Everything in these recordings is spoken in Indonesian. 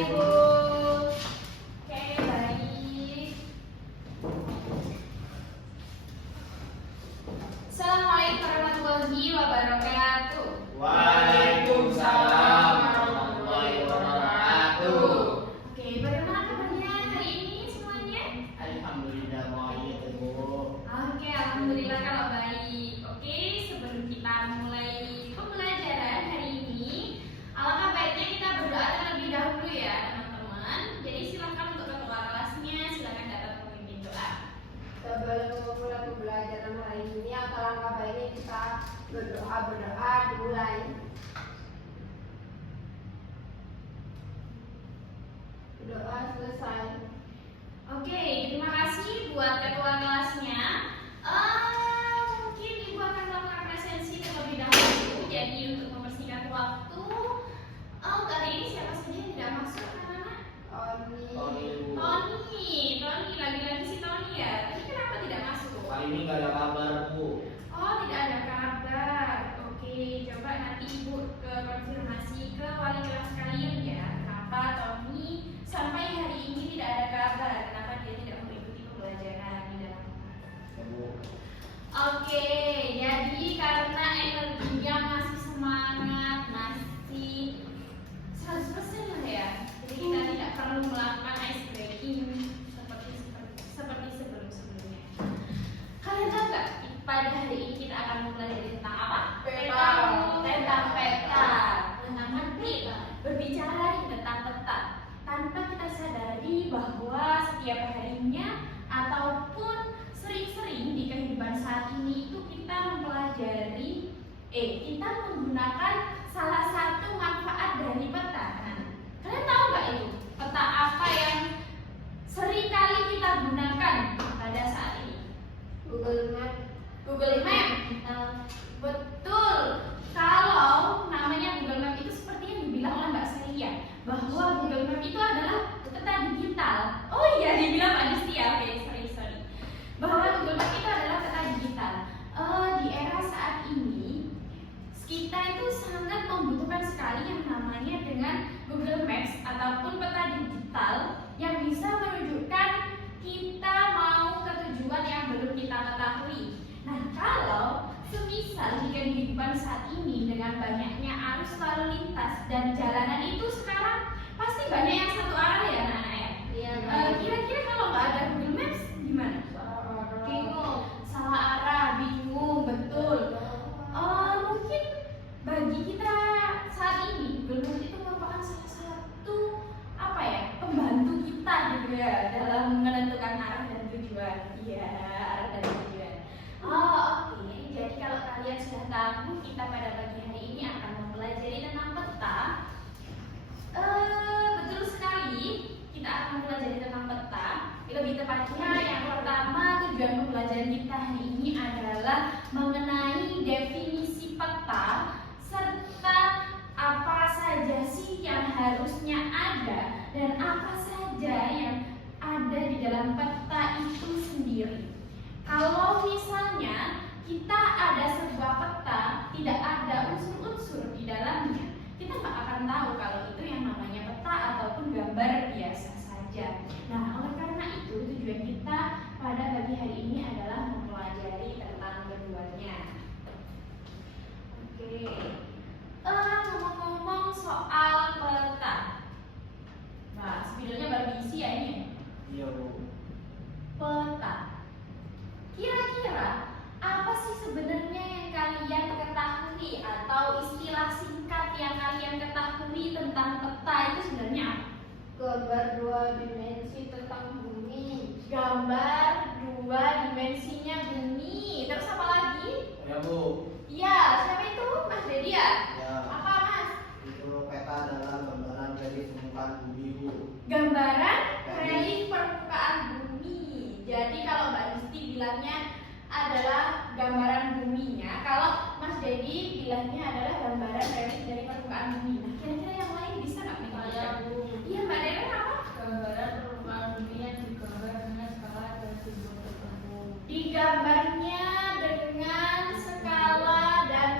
Ibu. Oke, baik. Assalamualaikum warahmatullahi wabarakatuh. Waalaikumsalam warahmatullahi wabarakatuh. Oke, bagaimana kabarnya hari ini semuanya? Alhamdulillah baik, Bu. Oke, alhamdulillah kalau baik. Oke, sebelum kita mulai pembelajaran hari ini, alangkah baiknya kita berdoa terlebih dahulu ya, teman-teman. Jadi silakan untuk ketua kelasnya, silakan dapat pemimpin doa. Sebelum memulai pembelajaran hari ini, alangkah baiknya kita berdoa dimulai. Doa selesai. Oke, terima kasih buat ketua kelasnya. Mungkin Ibu akan melakukan presensi terlebih dahulu. Jadi untuk mempersingkat waktu, hari ini siapa saja yang tidak masuk anak-anak? Tony, lagi-lagi si Tony ya. Tadi kenapa tidak masuk? Hari ini nggak ada kabar, Bu. Oh, tidak ada kabar. Oke, coba nanti Ibu ke konfirmasi ke wali kelas kalian ya. Kenapa Tony sampai hari ini tidak ada kabar? Kenapa dia tidak mengikuti pembelajaran di dalam rumah? Ya, Bu. Oke, jadi karena energinya masih semangat, masih 100% lah ya. Jadi kita tidak perlu melakukan ice breaking seperti sebelum-sebelumnya. Kalian tahu nggak? Pada hari ini kita akan mempelajari tentang apa? Tentang peta. Tentang menit. Berbicara tentang peta. Tanpa kita sadari bahwa setiap harinya ataupun sering-sering di kehidupan saat ini itu kita mempelajari, kita menggunakan salah satu manfaat dari peta. Nah, kalian tahu nggak itu peta apa yang sering kali kita gunakan pada saat ini? Google Map. Google Map. Betul. Kalau namanya Google Map itu seperti yang dibilang oleh Mbak Celia bahwa Google Map itu adalah peta digital. Oh iya, dibilang Mbak Justia. Oke, sorry. Bahwa Google Map itu adalah peta digital. Di era saat ini kita itu sangat membutuhkan sekali yang namanya dengan Google Maps ataupun peta digital yang bisa menunjukkan kita mau ke tujuan yang belum kita ketahui. Nah, kalau semisal di kehidupan saat ini dengan banyaknya arus lalu lintas dan jalanan itu sekarang pasti banyak yang satu arah ya anak-anak ya. Iya. Kira-kira kalau nggak ada Google Maps gimana? Bingung, salah arah, bingung, betul. Mungkin bagi kita saat ini Google Maps itu merupakan salah satu pembantu kita gitu ya dalam menentukan arah dan tujuan. Iya, arah dan tujuan. Oke. Jadi kalau kalian sudah tahu kita pada pagi hari ini akan mempelajari tentang peta. Betul sekali, kita akan mempelajari tentang peta. Lebih tepatnya yang pertama tujuan pembelajaran kita hari ini adalah mengenai definisi peta serta apa saja sih yang harusnya ada dan apa saja yang ada di dalam peta itu sendiri. Kalau misalnya kita ada sebuah peta tidak ada unsur-unsur di dalamnya, kita nggak akan tahu kalau itu yang namanya peta ataupun gambar biasa saja. Nah, oleh karena itu tujuan kita pada pagi hari ini adalah mempelajari tentang keduanya. Oke. Ngomong-ngomong soal peta. Nah, videonya baru diisi ya ini. Iya, Bu. Peta. Kira-kira apa sih sebenarnya yang kalian ketahui atau istilah singkat yang kalian ketahui tentang peta itu sebenarnya apa? Gambar dua dimensi tentang bumi. Gambar dua dimensinya bumi. Terus apa lagi? Ya, Bu. Iya, siapa itu? Mas Dedi ya? Ya, Apa Mas? itu peta adalah gambaran dari permukaan bumi, Bu. Gambaran relief permukaan bumi. Jadi kalau Mbak Justi bilangnya adalah gambaran buminya, kalau Mas Dedi bilangnya adalah gambaran relief dari permukaan bumi. Nah, kira-kira yang lain bisa nggak nih? Saya, Bu. Iya, Mbak Deren apa? Gambaran permukaan bumi yang digambar dengan skala dan simbol tertentu. Digambarnya dengan skala dan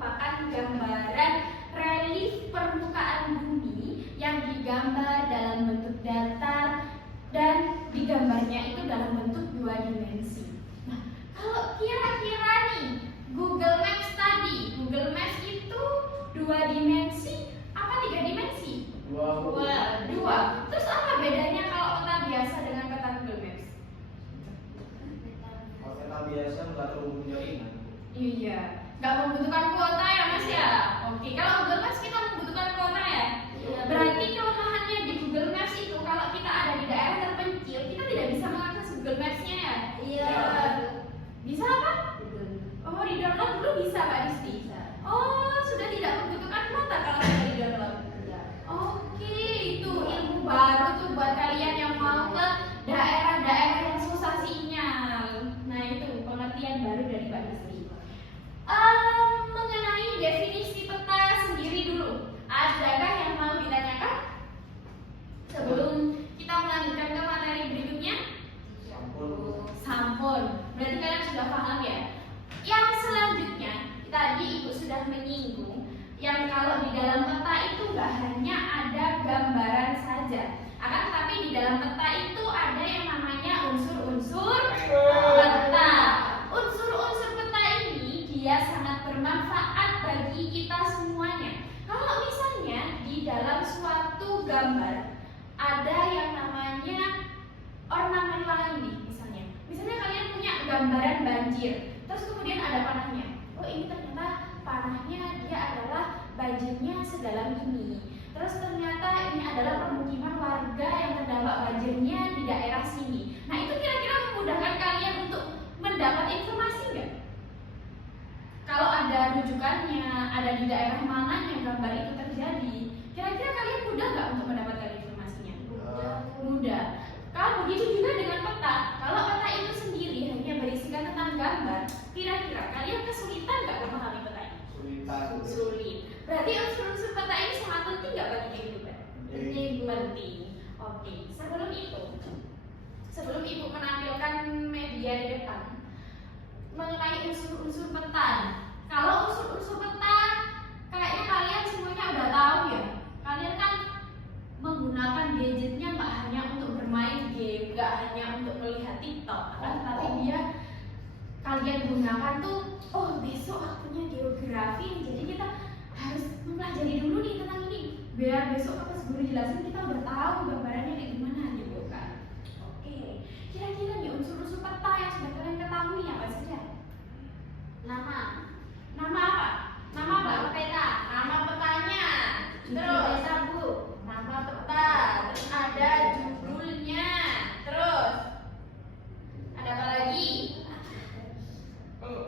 merupakan gambaran relief permukaan bumi yang digambar dalam bentuk datar dan digambarnya itu dalam bentuk 2 dimensi. Nah, kalau kira-kira nih Google Maps tadi, Google Maps itu 2 dimensi apa 3 dimensi? 2. Terus apa bedanya kalau peta biasa dengan peta Google Maps? Kalau peta biasa nggak terhubung jaringan. Iya, nggak membutuhkan kuota ya Mas ya? Oke, kalau Google Maps kita membutuhkan kuota ya? Berarti kelemahannya di Google Maps itu kalau kita ada di daerah terpencil, kita tidak bisa mengakses Google Maps-nya ya? Iya. Bisa apa? Oh, di download dulu bisa Mbak Disti? Oh, sudah tidak membutuhkan kuota kalau sudah di download? Oke, itu ilmu baru tuh buat kalian yang mau ke daerah-daerah yang susah sinyal. Nah, itu pengertian baru dari Mbak Disti. Mengenai definisi peta sendiri dulu, adakah yang mau ditanyakan sebelum kita melanjutkan ke materi berikutnya? Sampun. Berarti kalian sudah paham ya? Yang selanjutnya, tadi Ibu sudah menyinggung yang kalau di dalam peta itu nggak hanya ada gambaran saja, akan tetapi di dalam peta itu ada yang namanya unsur-unsur peta. Unsur-unsur peta ini dia sangat bermanfaat bagi kita semuanya. Kalau misalnya di dalam suatu gambar ada yang namanya ornamen lain nih, misalnya kalian punya gambaran banjir, terus kemudian ada panahnya. Oh, ini ternyata panahnya dia adalah banjirnya sedalam ini. Terus ternyata ini adalah permukiman warga yang terdampak banjirnya di daerah sini. Nah, itu kira-kira memudahkan kalian untuk mendapat informasi nggak? Kalau ada rujukannya, ada di daerah mananya gambar itu terjadi, kira-kira kalian mudah nggak untuk mendapatkan informasinya? Mudah. Kalau begitu juga dengan peta. Kalau peta itu sendiri hanya berisikan tentang gambar, kira-kira kalian kesulitan nggak memahami peta ini? Sulit. Berarti unsur-unsur peta ini sangat penting nggak bagi kehidupan? Penting. Oke. Sebelum Ibu menampilkan media di depan, mengenai unsur-unsur peta. Kalau unsur-unsur peta, kayaknya kalian semuanya udah tahu ya. Kalian kan menggunakan gadgetnya nggak hanya untuk bermain game, nggak hanya untuk melihat TikTok, tapi dia kalian gunakan tuh, oh besok waktunya geografi, jadi kita harus mempelajari dulu nih tentang ini, biar besok pas guru jelasin kita udah tahu gambarannya kayak gimana gitu kan. Oke, kira-kira nih unsur-unsur peta yang sudah kalian ketahui apa saja? Nama apa? Nama peta, nama petanya, terus nama peta, terus ada judulnya, terus ada apa lagi?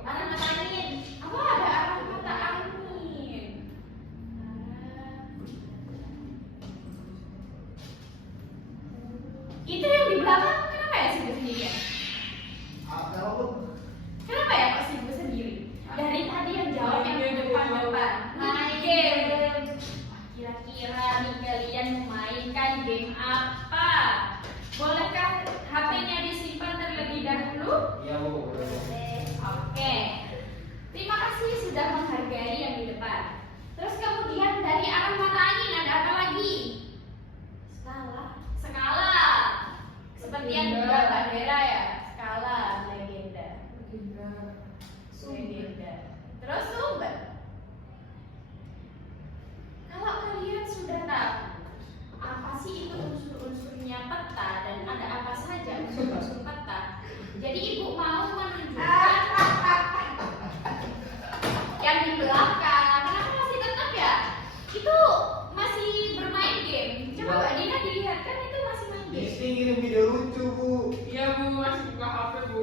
Arah mata angin. Apa ada arah mata angin? Itu yang di belakang kenapa ya sibuk sendiri ya? Kenapa ya kok sibuk sendiri? Dari tadi yang jawab yang di depan-depan. Main game. Kira-kira nih kalian memainkan game apa? Bolehkah HP-nya disimpan terlebih dahulu? Iya, Bu. Oke. Terima kasih sudah menghargai yang di depan. Terus kemudian dari arah mata angin ada apa lagi? Skala. Seperti yang di bendera ya. Skala, legenda. Terus sumber. Kalau kalian sudah tahu apa sih itu unsur-unsurnya peta dan ada apa saja unsur-unsur peta, jadi Ibu mau menunjukkan yang di belakang. Kenapa masih tetap ya? Itu masih bermain game. Coba Mbak Dina dilihatkan itu masih main game. Disti ngirim video lucu, Bu. Iya Bu, masih buka HP Bu.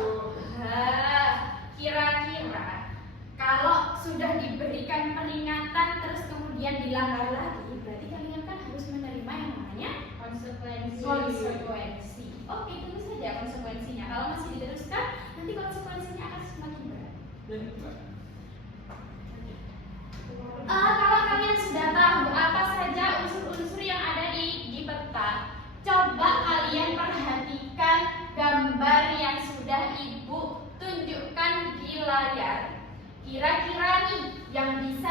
Kira-kira kalau sudah diberikan peringatan terus kemudian dilanggar lagi, berarti kalian kan harus menerima yang namanya konsekuensi. Oke, tunggu saja konsekuensinya. Kalau masih diteruskan, nanti konsekuensinya akan semakin berat. Kalau kalian sudah tahu apa saja unsur-unsur yang ada di peta, coba kalian perhatikan gambar yang sudah Ibu tunjukkan di layar. Kira-kira nih yang bisa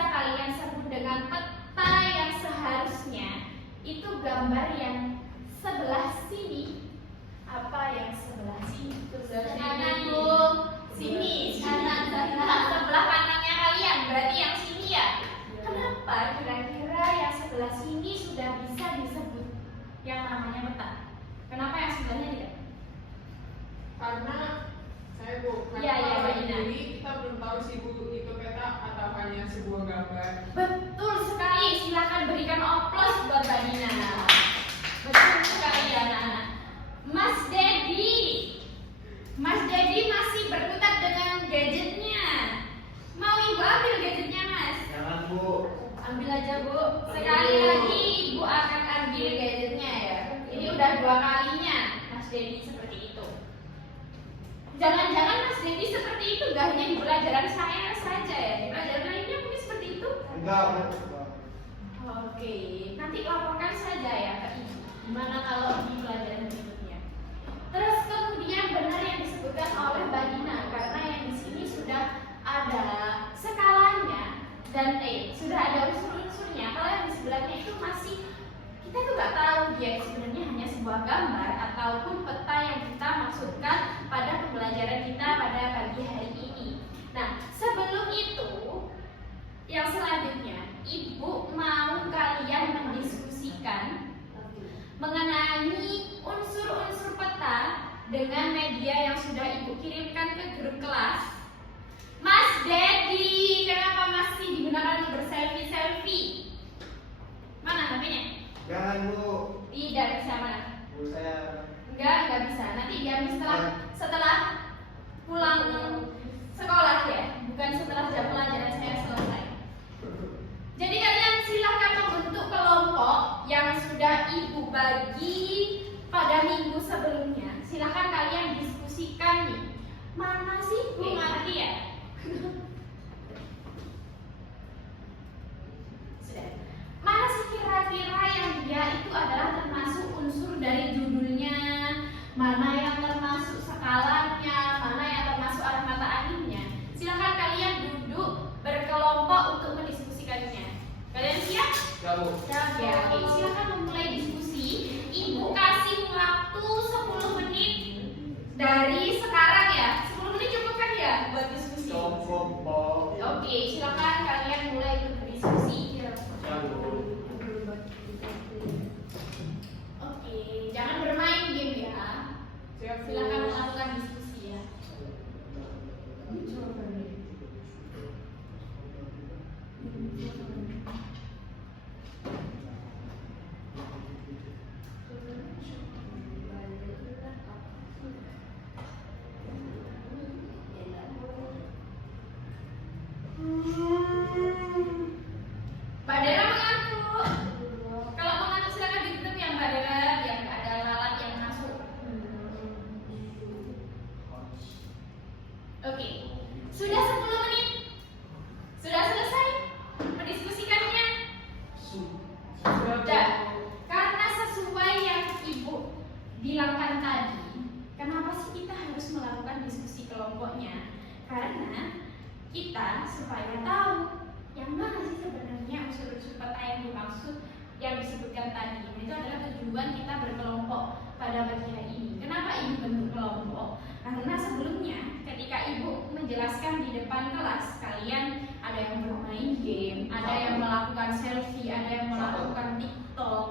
gambar yang sebelah sini. Apa yang sebelah sini? Sebelah sini. Kanan Bu. Sini, kanan sebelah kanannya kalian. Berarti yang sini ya. Kenapa kira-kira yang sebelah sini sudah bisa disebut yang namanya peta? Kenapa yang sebelahnya tidak? Karena saya Bu, Iya, iya, karena Mbak Ina. ini kita belum tahu sih Bu itu peta atau hanya sebuah gambar. Betul sekali, silakan berikan oplos buat Mbak Dina. Betul sekali ya anak-anak. Mas Dedi masih berkutat dengan gadgetnya. Mau Ibu ambil gadgetnya Mas? Jangan Bu. Ambil aja Bu. Sekali lagi Ibu akan ambil gadgetnya ya. Ini udah 2 kalinya Mas Dedi seperti itu. Jangan-jangan Mas Dedi seperti itu gak hanya di pelajaran saya saja ya. Di pelajaran lainnya mungkin seperti itu. Enggak Bu. Oke, nanti laporkan saja ya ke Ibu. Gimana kalau di pelajaran berikutnya? Terus kemudian benar yang disebutkan oleh Mbak Dina, karena yang di sini sudah ada skalanya dan sudah ada unsur-unsurnya. Kalau yang di sebelahnya itu masih kita tuh nggak tahu dia sebenarnya hanya sebuah gambar ataupun peta yang kita maksudkan pada pembelajaran kita pada pagi hari ini. Nah, sebelum itu yang selanjutnya, Ibu mau kalian mendiskusikan mengenai unsur-unsur peta dengan media yang sudah Ibu kirimkan ke grup kelas. Mas Dedi, kenapa masih digunakan untuk berselfie-selfie? Mana HP-nya? Jangan Bu. Tidak bisa mana? Bu saya. Enggak bisa. Nanti diambil setelah pulang sekolah ya, bukan setelah jam pelajaran saya selesai. Jadi kalian silahkan membentuk kelompok yang sudah Ibu bagi pada minggu sebelumnya. Silahkan kalian diskusikan nih. Mana sih Bu mati ya? Sudah. Mana sih kira-kira yang dia itu adalah termasuk unsur dari judulnya? Mana yang termasuk skalanya? Mana yang termasuk arah mata anginnya? Silahkan kalian duduk berkelompok untuk mendiskusikannya. Kalian siap? Ya Bu. Ya, oke. Silakan memulai diskusi. Ibu kasih waktu 10 menit dari sekarang ya. 10 menit cukup kan ya buat diskusi? Cukup Bu. Oke, silakan kalian mulai berdiskusi. Ya Bu. Oke, jangan bermain game ya. Siap Bu. Silakan melakukan diskusi ya. Mbak Dera mengantuk. Kalau mengantuk silakan ditutup ya Mbak Dera, biar nggak ada lalat yang masuk. Oke, sudah 10 menit. Sudah selesai mendiskusikannya? Sudah. Karena sesuai yang Ibu bilangkan tadi, kenapa sih kita harus melakukan diskusi kelompoknya? Karena kita supaya tahu yang mana sih sebenarnya unsur-unsur peta yang dimaksud yang disebutkan tadi. Itu adalah tujuan kita berkelompok pada pagi hari ini. Kenapa Ibu bentuk kelompok? Karena sebelumnya ketika Ibu menjelaskan di depan kelas, kalian ada yang bermain game, ada yang melakukan selfie, ada yang melakukan TikTok.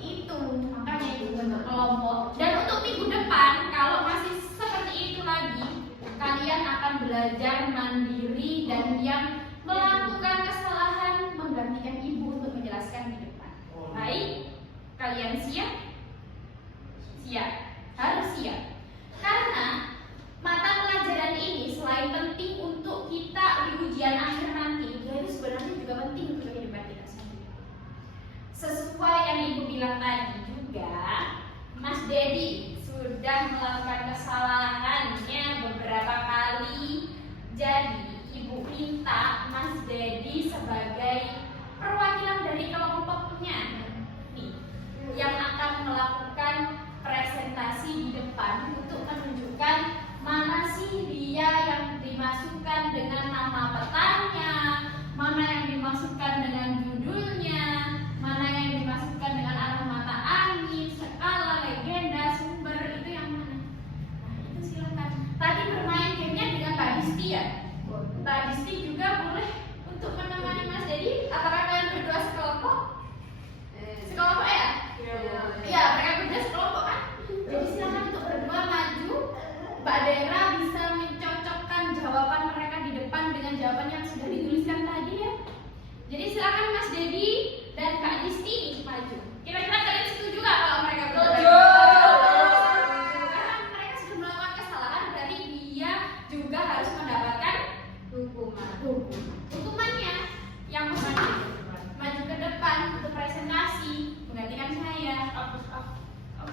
Itu makanya Ibu bentuk kelompok. Dan untuk minggu depan kalau masih seperti itu lagi, kalian akan belajar mandiri dan yang melakukan kesalahan menggantikan Ibu untuk menjelaskan di depan. Baik, kalian siap? Siap, harus siap. Karena mata pelajaran ini selain penting untuk kita di ujian akhir nanti, dia itu sebenarnya juga penting untuk kehidupan kita sendiri. Sesuai yang Ibu bilang tadi juga, Mas Dedi sudah melakukan kesalahannya beberapa kali. Jadi Ibu minta Mas Dedi sebagai perwakilan dari kelompoknya nih, yang akan melakukan presentasi di depan untuk menunjukkan mana sih dia yang dimasukkan dengan nama petanya, mana yang dimasukkan dengan judulnya, mana yang dimasukkan dengan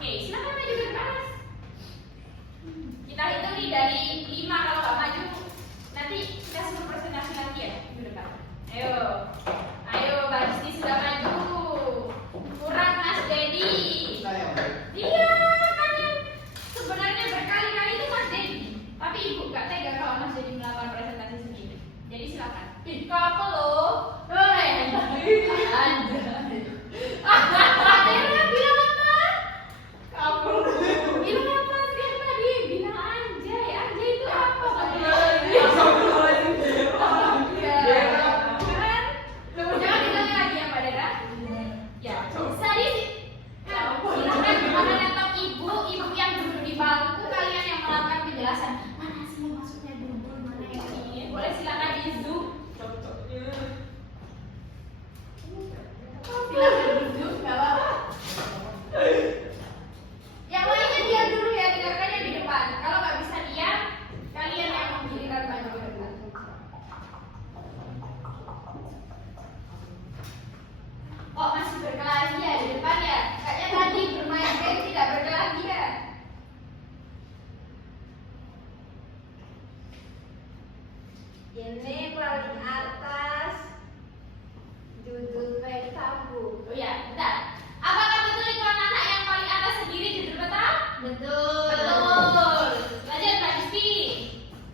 Oke, silakan maju ke kelas. Kita hitung nih dari 5, kalau nggak maju nanti kita suruh presentasi lagi ya minggu depan. Ayo, ayo Mbak Rizky sudah maju. Kurang Mas Dedi. Kita yang baik. Iya, kan yang sebenarnya berkali-kali itu Mas Dedi. Tapi Ibu nggak tega kalau Mas Dedi melakukan presentasi sendiri. Jadi silakan. Ih, apa lo? Hei, Adera bilang apa? Kabur. Bilang apa sih tadi? Bilang anjay. Anjay itu apa? Iya. Kan? Jangan diulangi lagi ya Mbak Dera. Ya, tadi silakan gimana laptop ibu yang duduk di bangku, kalian yang melakukan penjelasan. Mana sih yang maksudnya duduk, mana yang ini? Boleh silakan di zoom. Cocoknya. Silakan duduk, nggak apa-apa. Yang lainnya diam dulu ya, dengarkannya di depan. Kalau nggak bisa diam, kalian yang menggiliran maju ke depan. Oh, masih berkelahi ya di depan ya? Kayaknya tadi bermain game tidak berkelahi ya? Ini paling atas judul petamu. Oh ya, bentar. Apakah betul itu anak yang paling atas sendiri judul peta? Betul. Betul. Lanjut Mbak Rizky.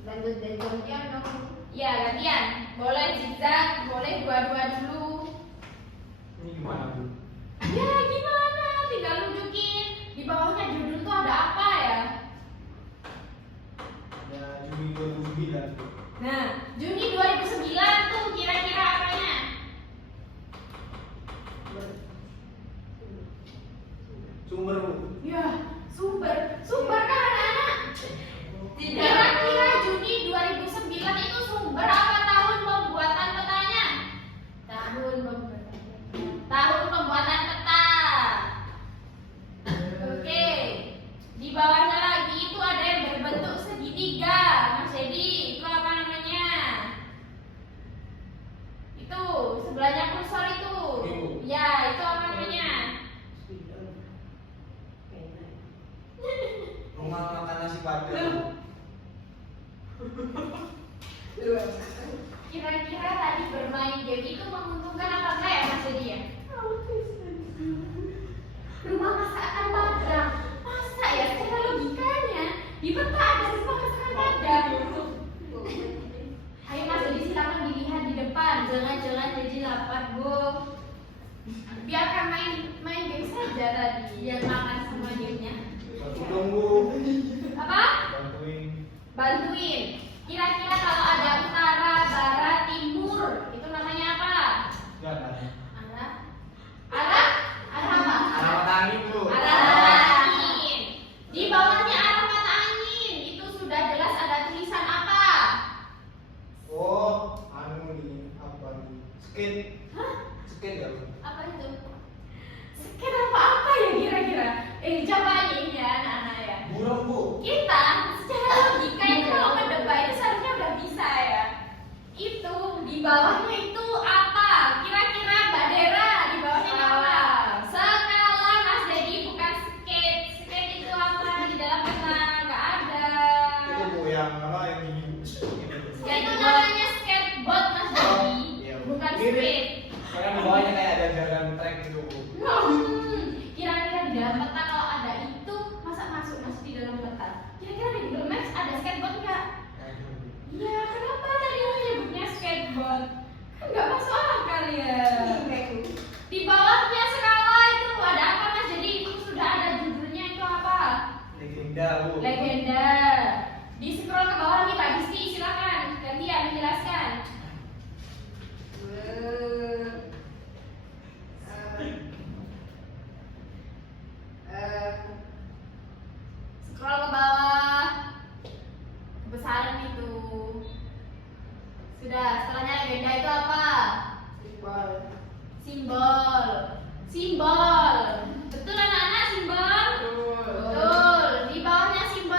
Lanjut dan gantian dong. Ya, gantian. Boleh zigzag, boleh dua-dua dulu. Ini gimana Bu? Ya, gimana? Tinggal nunjukin di bawahnya judul tuh ada apa ya? Ya, Juni 2009. Nah, Juni 2009 tuh kira-kira apanya? Sumber Bu. Ya, sumber kan anak-anak? Kira-kira Juni 2009 itu sumber apa tahun pembuatan petanya? Tahun pembuatan peta. Oke. Di bawahnya lagi itu ada yang berbentuk segitiga. Mas Edi, itu apa namanya? Itu sebelahnya kursor itu. Ya, itu apa namanya? Rumah makan nasi padang. Kira-kira tadi bermain game itu menguntungkan apa enggak ya Mas Edi ya? Rumah masakan Padang. Masa ya, secara logikanya di peta ada rumah masakan Padang. Ayo Mas Edi silakan dilihat di depan. Jangan-jangan jadi lapar Bu. Biarkan main game saja tadi. Biar makan sama gamenya. Bantu dong Bu. Apa? Bantuin. Bantuin. Kira-kira kalau ada utara, barat, timur, itu namanya apa? Enggak kan? Arah? Arah? Arah apa? Arah mata angin Bu. Arah mata angin. Di bawahnya arah mata angin itu sudah jelas ada tulisan apa? Oh, anu nih, apa nih? Skate. Hah? Skate ya Bu. Apa itu? Kenapa apa ya kira-kira? Coba nih ya anak-anak ya. Burung Bu. Kita secara logika itu kalau menebak itu seharusnya udah bisa ya. Itu di bawahnya itu apa? Kira-kira Mbak Dera di bawahnya apa? Skala Mas Dedi, bukan skate. Skate itu apa? Di dalam peta nggak ada. Itu Bu yang apa yang ini? Ya itu namanya skateboard Mas Dedi, Iya, Bu. bukan Mirip. skate. Karena di bawahnya kayak ada jalan trek gitu Bu. Kira-kira di dalam peta kalau ada itu masa masuk di dalam peta? Kira-kira di Google Maps ada skateboard nggak? Ya kenapa tadi menyebutnya skateboard? Kan nggak masuk akal ya. Di bawahnya skala itu ada apa Mas? Jadi itu sudah ada judulnya itu apa? Legenda Bu. Legenda. Di scroll ke bawah lagi Pak Rizky, silakan gantian menjelaskan. Scroll ke bawah. Kebesaran itu. Sudah, setelahnya legenda itu apa? Simbol. Simbol. Betul anak-anak simbol? Betul. Betul. Di bawahnya simbol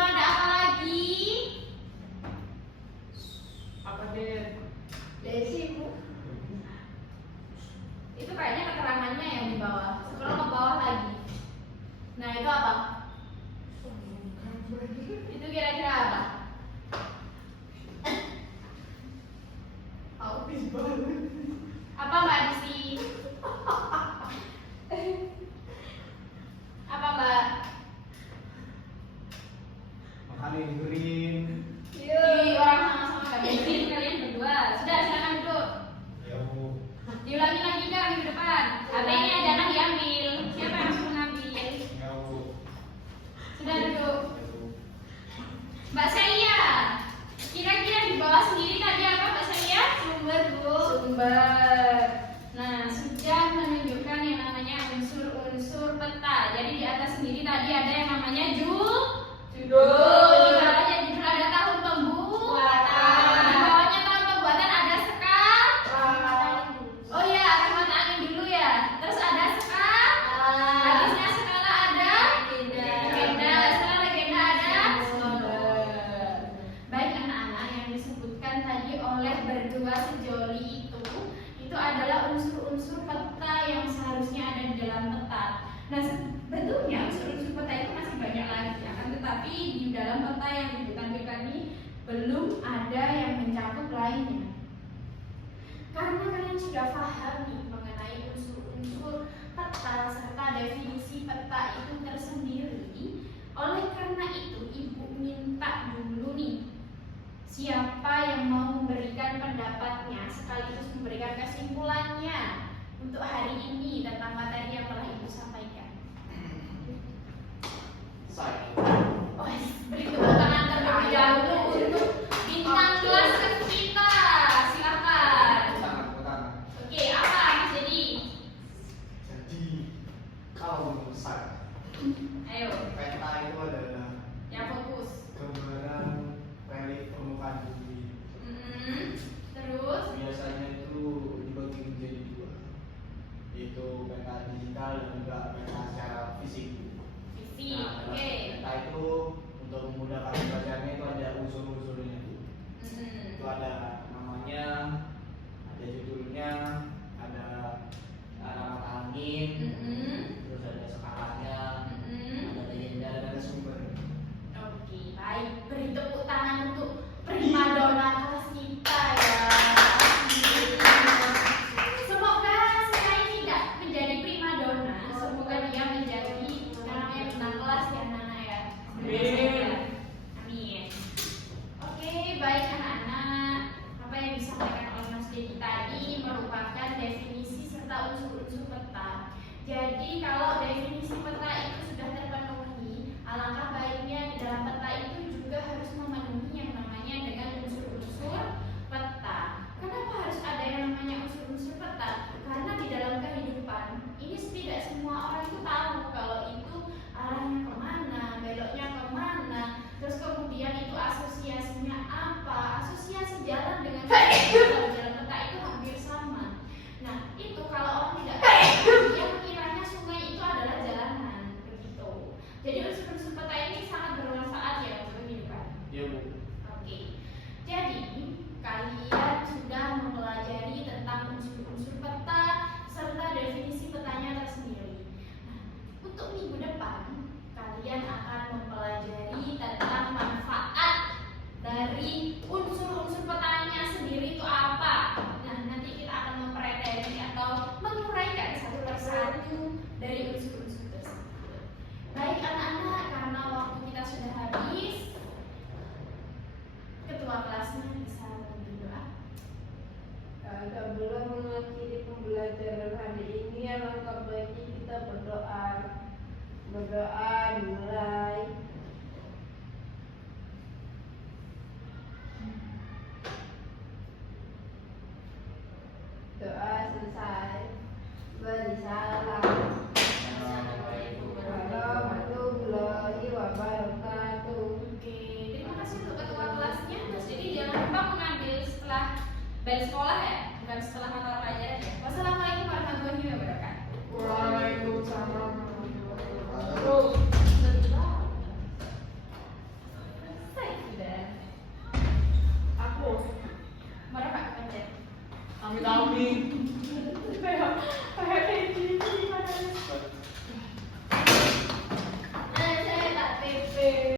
tadi ada yang namanya judul. Di Judul. bawahnya judul ada tahun pembuatan. Di bawahnya tahun pembuatan ada oh iya, kacamata angin dulu ya. Terus ada habisnya skala ada legenda. Setelah legenda ada baik anak-anak yang disebutkan tadi oleh berdua sejoli itu adalah unsur-unsur peta yang seharusnya ada di dalam peta. Nah, sebetulnya unsur-unsur peta itu masih banyak lagi, akan tetapi di dalam peta yang ditampilkan ini belum ada yang mencakup lainnya. Karena kalian sudah paham nih mengenai unsur-unsur peta serta definisi peta itu tersendiri, oleh karena itu ibu minta dulu nih siapa yang mau memberikan pendapatnya sekaligus memberikan kesimpulannya untuk hari ini tentang materi yang telah ibu sampaikan. Saya. Oh, beri tepuk tangan terlebih dahulu untuk bintang kelas kita. Silakan. Pertama. Oke, apa Mas Jadi? Jadi kalau menurut saya, Ayo, peta itu adalah yang fokus. gambaran relief permukaan bumi. Terus, Biasanya itu dibagi menjadi dua, yaitu peta digital dan juga peta secara fisik. visi. Nah, dalam Oke. peta itu untuk memudahkan pembacanya itu ada unsur-unsurnya. Itu ada namanya, ada judulnya, ada alamat angin, terus ada skalanya, ada legenda dan ada sumber. Oke, baik. Beri tepuk tangan untuk primadona kelas kita ya. Semoga saya tidak menjadi primadona. Semoga dia menjadi yang namanya bintang kelas ya Nana ya. Amin. Amin. Oke, baik anak-anak. Apa yang disampaikan oleh Mas Dedi tadi merupakan definisi serta unsur-unsur peta. Jadi kalau definisi peta itu sudah terpenuhi, alangkah baiknya di dalam peta itu juga harus memenuhi yang namanya dengan unsur-unsur peta. Kenapa harus ada yang namanya unsur-unsur peta? Karena di dalam kehidupan ini tidak semua orang itu tahu kalau itu arahnya kemana, beloknya kemana, terus kemudian itu asosiasinya apa, asosiasi jalan dengan dalam peta itu hampir sama. Nah, itu kalau orang tidak tahu, dia mengira sungai itu adalah jalanan, begitu. Jadi unsur-unsur peta ini sangat bermanfaat ya untuk kehidupan. Iya Bu. Oke. Jadi kalian sudah mempelajari tentang unsur-unsur peta serta definisi petanya tersendiri. Nah, untuk minggu depan kalian akan mempelajari tentang manfaat dari unsur-unsur petanya sendiri itu apa. Nah, nanti kita akan mempreteli atau menguraikan satu persatu dari unsur-unsur tersebut. Baik anak-anak, karena waktu kita sudah habis, ketua kelasnya bisa memberi doa. Sebelum mengakhiri pembelajaran hari ini, alangkah baiknya kita berdoa. Berdoa dimulai. Doa selesai. Beri salam. Warahmatullahi wabarakatuh. Oke, terima kasih untuk ketua kelasnya. Mas Jadi jangan lupa mengambil setelah bel sekolah ya, bukan setelah mata pelajaran ya. Wassalamualaikum warahmatullahi wabarakatuh. Waalaikumsalam. Selesai sudah. Aku. Mana Pak Kepenjen? Amin. Kayak